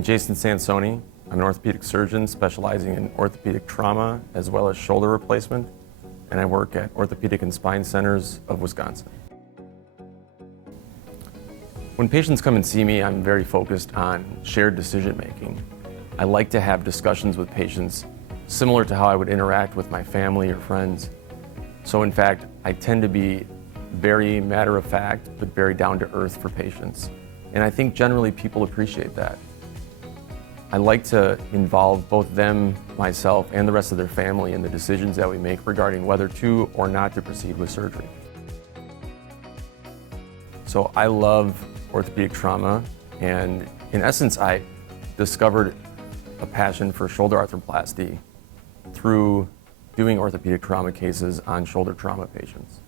I'm Jason Sansone. I'm an orthopedic surgeon specializing in orthopedic trauma as well as shoulder replacement, and I work at Orthopedic and Spine Centers of Wisconsin. When patients come and see me, I'm very focused on shared decision making. I like to have discussions with patients similar to how I would interact with my family or friends. So in fact, I tend to be very matter of fact, but very down to earth for patients. And I think generally people appreciate that. I like to involve both them, myself, and the rest of their family in the decisions that we make regarding whether to or not to proceed with surgery. So I love orthopedic trauma, and in essence, I discovered a passion for shoulder arthroplasty through doing orthopedic trauma cases on shoulder trauma patients.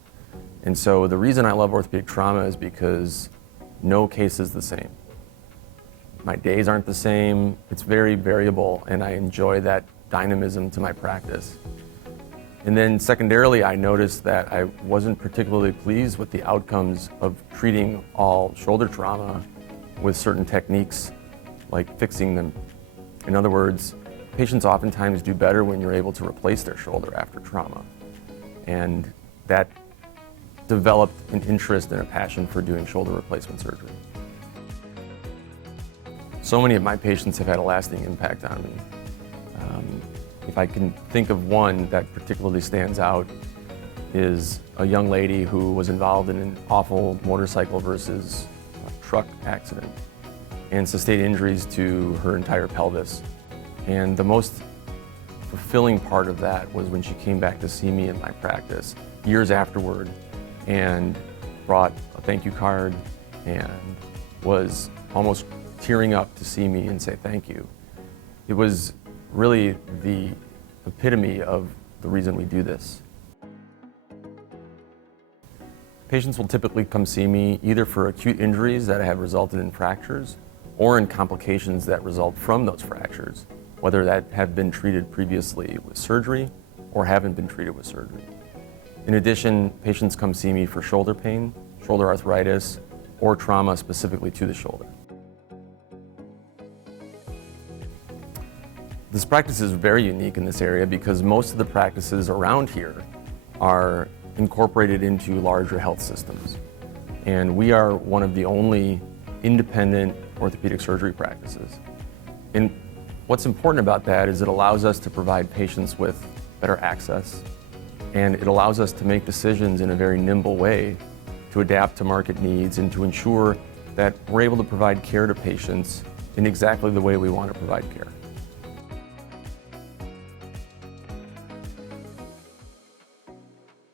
And so the reason I love orthopedic trauma is because no case is the same. My days aren't the same. It's very variable, and I enjoy that dynamism to my practice. And then secondarily, I noticed that I wasn't particularly pleased with the outcomes of treating all shoulder trauma with certain techniques, like fixing them. In other words, patients oftentimes do better when you're able to replace their shoulder after trauma. And that developed an interest and a passion for doing shoulder replacement surgery. So many of my patients have had a lasting impact on me. If I can think of one that particularly stands out, is a young lady who was involved in an awful motorcycle versus truck accident and sustained injuries to her entire pelvis. And the most fulfilling part of that was when she came back to see me in my practice years afterward and brought a thank you card and was almost tearing up to see me and say thank you. It was really the epitome of the reason we do this. Patients will typically come see me either for acute injuries that have resulted in fractures or in complications that result from those fractures, whether that have been treated previously with surgery or haven't been treated with surgery. In addition, patients come see me for shoulder pain, shoulder arthritis, or trauma specifically to the shoulder. This practice is very unique in this area because most of the practices around here are incorporated into larger health systems. And we are one of the only independent orthopedic surgery practices. And what's important about that is it allows us to provide patients with better access, and it allows us to make decisions in a very nimble way to adapt to market needs and to ensure that we're able to provide care to patients in exactly the way we want to provide care.